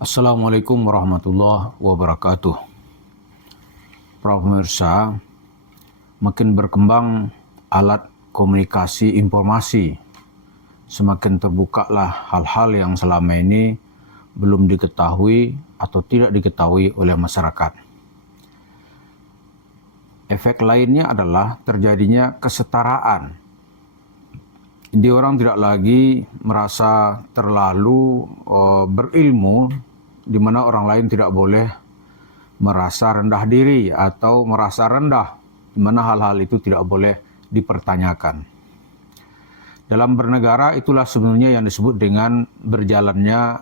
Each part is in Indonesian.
Assalamualaikum warahmatullahi wabarakatuh. Para pemirsa, makin berkembang alat komunikasi informasi, semakin terbukalah hal-hal yang selama ini belum diketahui atau tidak diketahui oleh masyarakat. Efek lainnya adalah terjadinya kesetaraan. Jadi orang tidak lagi merasa terlalu berilmu, di mana orang lain tidak boleh merasa rendah diri atau merasa rendah, di mana hal-hal itu tidak boleh dipertanyakan. Dalam bernegara itulah sebenarnya yang disebut dengan berjalannya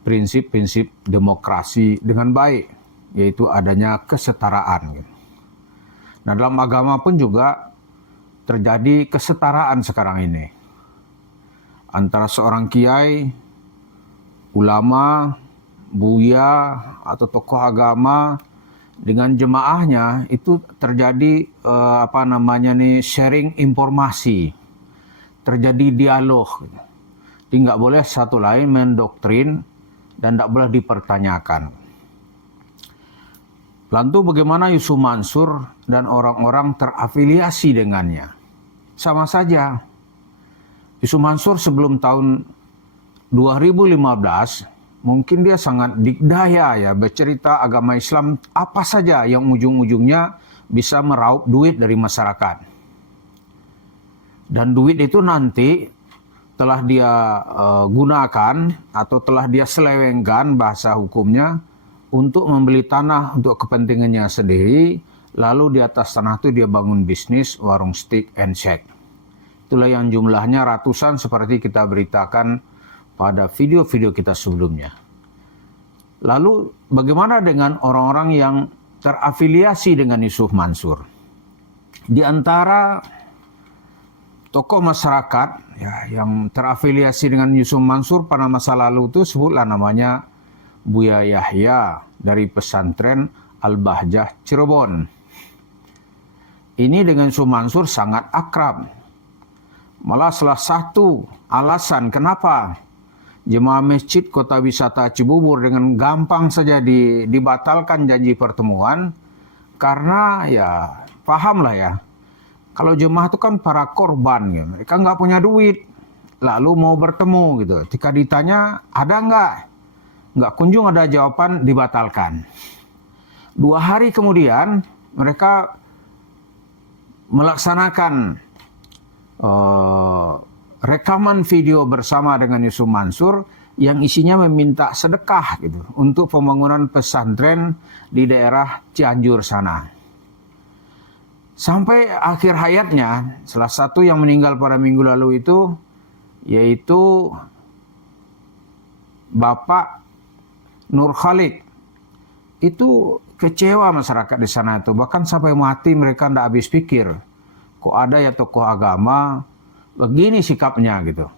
prinsip-prinsip demokrasi dengan baik, yaitu adanya kesetaraan. Nah, dalam agama pun juga terjadi kesetaraan sekarang ini antara seorang kiai, ulama, buya atau tokoh agama dengan jemaahnya. Itu terjadi sharing informasi, terjadi dialog. Jadi nggak boleh satu lain mendoktrin dan nggak boleh dipertanyakan. Lalu bagaimana Yusuf Mansur dan orang-orang terafiliasi dengannya? Sama saja. Yusuf Mansur sebelum tahun 2015 mungkin dia sangat dikdaya ya bercerita agama Islam apa saja yang ujung-ujungnya bisa meraup duit dari masyarakat. Dan duit itu nanti telah dia gunakan atau telah dia selewengkan bahasa hukumnya untuk membeli tanah untuk kepentingannya sendiri, lalu di atas tanah itu dia bangun bisnis warung steak and shake. Itulah yang jumlahnya ratusan seperti kita beritakan pada video-video kita sebelumnya. Lalu bagaimana dengan orang-orang yang terafiliasi dengan Yusuf Mansur? Di antara tokoh masyarakat ya, yang terafiliasi dengan Yusuf Mansur pada masa lalu itu sebutlah namanya Buya Yahya dari pesantren Al-Bahjah Cirebon. Ini dengan Yusuf Mansur sangat akrab. Malah salah satu alasan kenapa jemaah masjid Kota Wisata Cibubur dengan gampang saja dibatalkan janji pertemuan, karena ya pahamlah ya, kalau jemaah itu kan para korban gitu. Mereka nggak punya duit, lalu mau bertemu gitu. Ketika ditanya ada nggak kunjung ada jawaban, dibatalkan. 2 hari kemudian mereka melaksanakan rekaman video bersama dengan Yusuf Mansur yang isinya meminta sedekah gitu untuk pembangunan pesantren di daerah Cianjur sana. Sampai akhir hayatnya, salah satu yang meninggal pada minggu lalu itu yaitu Bapak Nur Khalid. Itu kecewa masyarakat di sana itu, bahkan sampai mati mereka tidak habis pikir. Kok ada ya tokoh agama begini sikapnya gitu.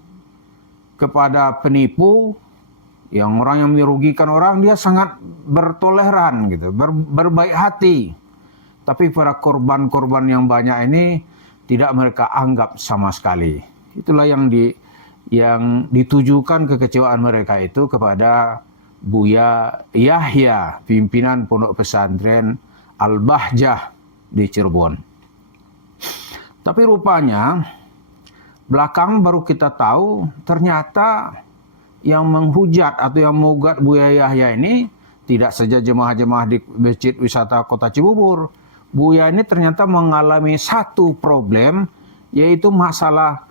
Kepada penipu, yang orang yang merugikan orang, dia sangat bertoleran gitu, berbaik hati. Tapi para korban-korban yang banyak ini tidak mereka anggap sama sekali. Itulah yang ditujukan kekecewaan mereka itu kepada Buya Yahya, pimpinan pondok pesantren Al-Bahjah di Cirebon. Tapi rupanya belakang baru kita tahu ternyata yang menghujat atau yang mengugat Buya Yahya ini tidak saja jemaah-jemaah di Masjid Wisata Kota Cibubur. Buya ini ternyata mengalami satu problem, yaitu masalah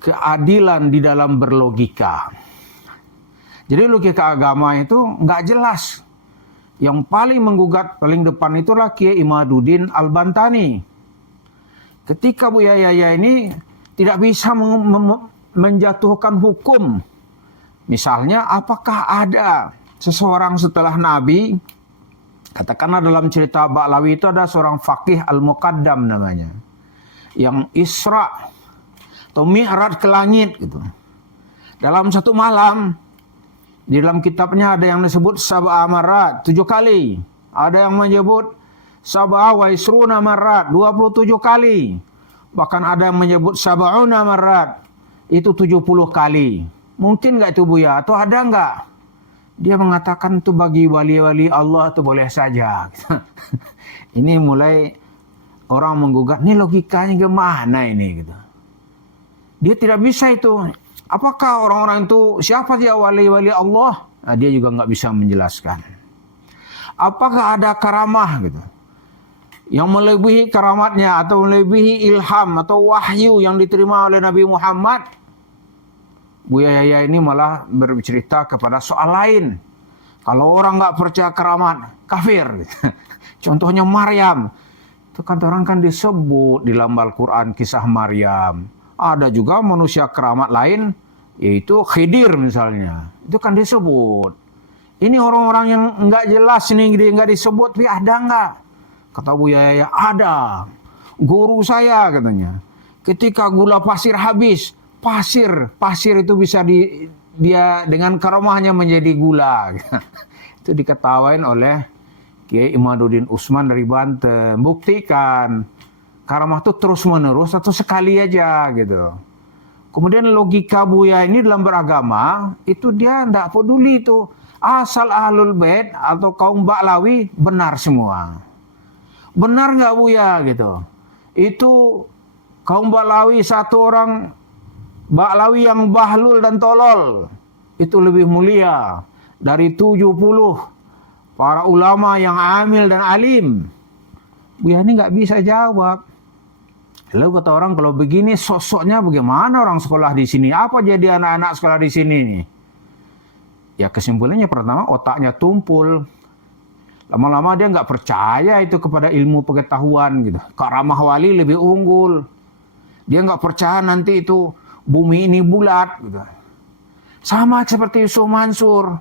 keadilan di dalam berlogika. Jadi logika agama itu nggak jelas. Yang paling menggugat paling depan itulah Kiai Imaduddin Al-Bantani. Ketika Buya Yahya ini tidak bisa menjatuhkan hukum. Misalnya, apakah ada seseorang setelah Nabi, katakanlah dalam cerita Ba'lawi itu ada seorang faqih Al-Muqaddam namanya, yang Isra atau Mi'raj ke langit gitu. Dalam satu malam, di dalam kitabnya ada yang disebut sab'a marat, 7 kali. Ada yang menyebut sab'a wa isruna marat, 27 kali. Bahkan ada yang menyebut sab'una marat, itu 70 kali. Mungkin nggak itu Buya? Atau ada nggak Dia mengatakan itu bagi wali-wali Allah itu boleh saja. Ini mulai orang menggugat, ini logikanya gimana ini gitu. Dia tidak bisa itu. Apakah orang-orang itu siapa dia wali-wali Allah? Nah, dia juga nggak bisa menjelaskan. Apakah ada karamah gitu yang melebihi karamatnya atau melebihi ilham atau wahyu yang diterima oleh Nabi Muhammad? Buya Yahya ini malah bercerita kepada soal lain. Kalau orang nggak percaya karamat, kafir. Contohnya Maryam. Itu kan orang kan disebut di dalam Al-Quran kisah Maryam. Ada juga manusia keramat lain, yaitu Khidir misalnya. Itu kan disebut. Ini orang-orang yang nggak jelas ini, nggak disebut, tapi ada nggak? Kata Buya Yahya, ada. Guru saya katanya, ketika gula pasir habis, pasir itu bisa dia dengan karamahnya menjadi gula. Itu diketawain oleh Kiai Imaduddin Usman dari Banten. Buktikan karamah itu terus menerus atau sekali aja gitu. Kemudian logika Buya ini dalam beragama itu dia tidak peduli itu asal ahlul bait atau kaum Ba'lawi benar semua. Benar nggak Buya gitu? Itu kaum Ba'lawi satu orang Ba'lawi yang bahlul dan tolol itu lebih mulia dari 70 para ulama yang amil dan alim. Buya ini nggak bisa jawab. Lalu kata orang, kalau begini sosoknya bagaimana orang sekolah di sini? Apa jadi anak-anak sekolah di sini nih? Ya kesimpulannya pertama otaknya tumpul. Lama-lama dia nggak percaya itu kepada ilmu pengetahuan gitu. Karamah wali lebih unggul. Dia nggak percaya nanti itu bumi ini bulat gitu. Sama seperti Yusuf Mansur.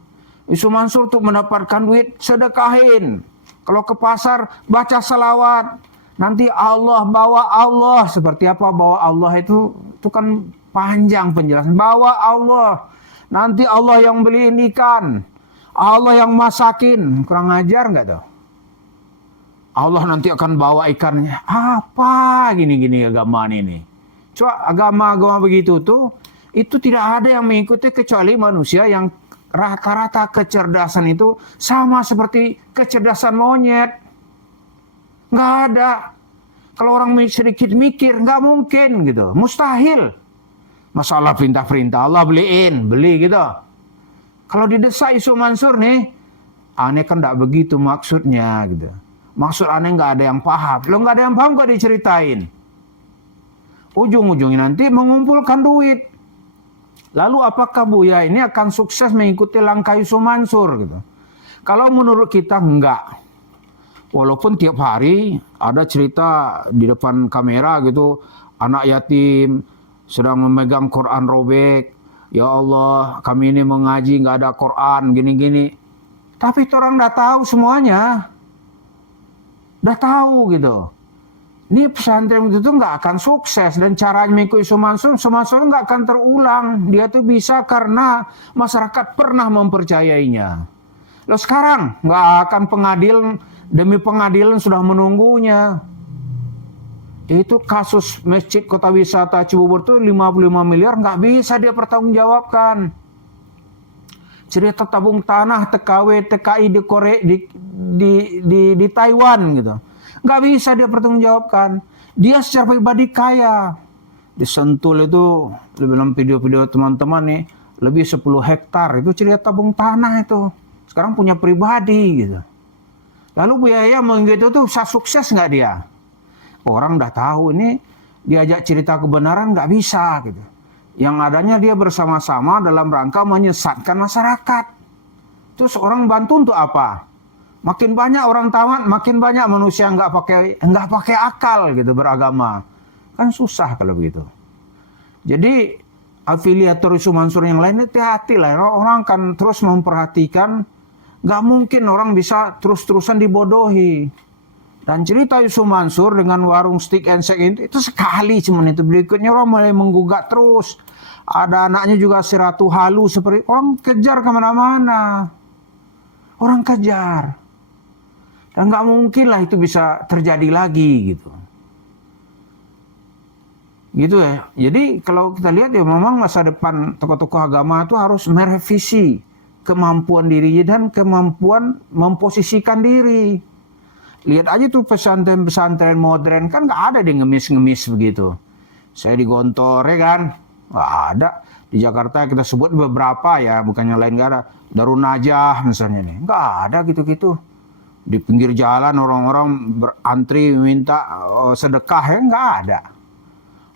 Yusuf Mansur tuh mendapatkan duit sedekahin. Kalau ke pasar baca salawat. Nanti Allah bawa Allah. Seperti apa bawa Allah itu kan panjang penjelasan. Bawa Allah. Nanti Allah yang beliin ikan. Allah yang masakin. Kurang ajar nggak tuh? Allah nanti akan bawa ikannya. Apa gini-gini agama ini? Coba agama-agama begitu tuh, itu tidak ada yang mengikuti kecuali manusia yang rata-rata kecerdasan itu sama seperti kecerdasan monyet. Nggak ada. Kalau orang sedikit mikir, nggak mungkin gitu. Mustahil. Masalah perintah-perintah Allah beli gitu. Kalau didesak Yusuf Mansur nih, aneh kan nggak begitu maksudnya gitu. Maksud aneh nggak ada yang paham. Lo nggak ada yang paham kok diceritain. Ujung-ujungnya nanti mengumpulkan duit. Lalu apakah Buya ini akan sukses mengikuti langkah Yusuf Mansur gitu? Kalau menurut kita enggak. Walaupun tiap hari ada cerita di depan kamera gitu, anak yatim sedang memegang Quran robek. Ya Allah, kami ini mengaji nggak ada Quran gini-gini. Tapi orang udah tahu semuanya. Udah tahu gitu. Ini pesantren itu tuh nggak akan sukses dan caranya mengikuti Yusuf Mansur nggak akan terulang. Dia tuh bisa karena masyarakat pernah mempercayainya. Loh sekarang nggak akan pengadilan demi pengadilan sudah menunggunya. Itu kasus Masjid Kota Wisata Cibubur tuh 55 miliar nggak bisa dia pertanggungjawabkan. Cerita tabung tanah TKW TKI di Korea di Taiwan gitu. Nggak bisa dia pertanggungjawabkan. Dia secara pribadi kaya. Di Sentul itu dalam video-video teman-teman nih lebih 10 hektar itu cerita tabung tanah itu. Sekarang punya pribadi gitu. Lalu Buya Yahya begitu tuh bisa sukses nggak dia? Orang udah tahu ini diajak cerita kebenaran nggak bisa gitu. Yang adanya dia bersama-sama dalam rangka menyesatkan masyarakat. Terus orang bantu untuk apa? Makin banyak orang tamat, makin banyak manusia nggak pakai akal gitu beragama. Kan susah kalau begitu. Jadi afiliator Yusuf Mansur yang lain hati-hati lah. Orang akan terus memperhatikan. Nggak mungkin orang bisa terus-terusan dibodohi. Dan cerita Yusuf Mansur dengan warung stick and shake itu sekali cuman itu. Berikutnya orang mulai menggugat terus. Ada anaknya juga Siratu Halu seperti orang kejar kemana-mana. Orang kejar. Dan nggak mungkin lah itu bisa terjadi lagi gitu. Gitu ya. Jadi kalau kita lihat ya memang masa depan tokoh-tokoh agama itu harus merevisi kemampuan dirinya dan kemampuan memposisikan diri. Lihat aja tuh pesantren-pesantren modern kan nggak ada dia ngemis-ngemis begitu. Saya di Gontor ya kan, nggak ada. Di Jakarta kita sebut beberapa ya, bukannya lain nggak ada. Darun Najah misalnya nih, nggak ada gitu-gitu. Di pinggir jalan orang-orang berantri minta sedekah ya nggak ada.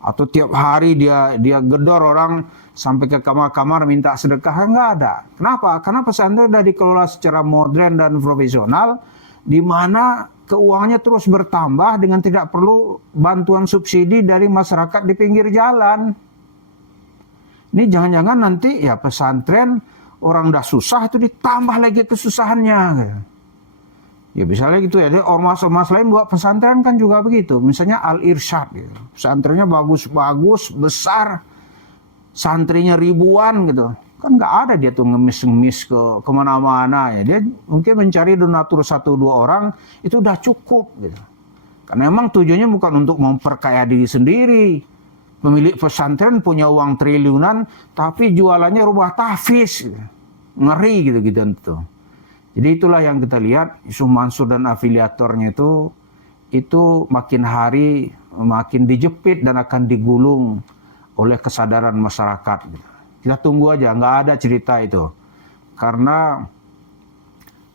Atau tiap hari dia gedor orang sampai ke kamar-kamar minta sedekah nggak ada. Kenapa? Karena pesantren sudah dikelola secara modern dan profesional, di mana keuangannya terus bertambah dengan tidak perlu bantuan subsidi dari masyarakat di pinggir jalan. Ini jangan-jangan nanti ya pesantren orang udah susah itu ditambah lagi kesusahannya. Ya misalnya gitu ya, ormas-ormas lain buat pesantren kan juga begitu. Misalnya Al-Irsyad, gitu. Pesantrennya bagus-bagus, besar, santrinya ribuan gitu. Kan nggak ada dia tuh ngemis-ngemis ke kemana-mana ya. Dia mungkin mencari donatur 1-2 orang itu udah cukup gitu. Karena memang tujuannya bukan untuk memperkaya diri sendiri. Pemilik pesantren punya uang triliunan, tapi jualannya rumah tahfiz, gitu. Ngeri gitu-gitu tuh. Jadi itulah yang kita lihat, Yusuf Mansur dan afiliatornya itu makin hari makin dijepit dan akan digulung oleh kesadaran masyarakat. Kita tunggu aja, nggak ada cerita itu. Karena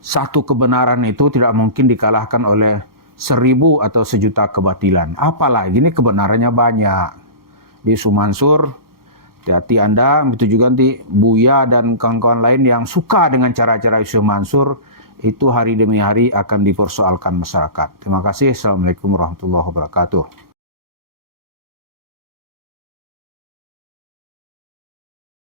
satu kebenaran itu tidak mungkin dikalahkan oleh 1000 atau 1.000.000 kebatilan. Apalagi ini kebenarannya banyak. Di Yusuf Mansur, hati-hati Anda, begitu juga nanti Buya dan kawan-kawan lain yang suka dengan cara-cara Yusuf Mansur, itu hari demi hari akan dipersoalkan masyarakat. Terima kasih. Assalamualaikum warahmatullahi wabarakatuh.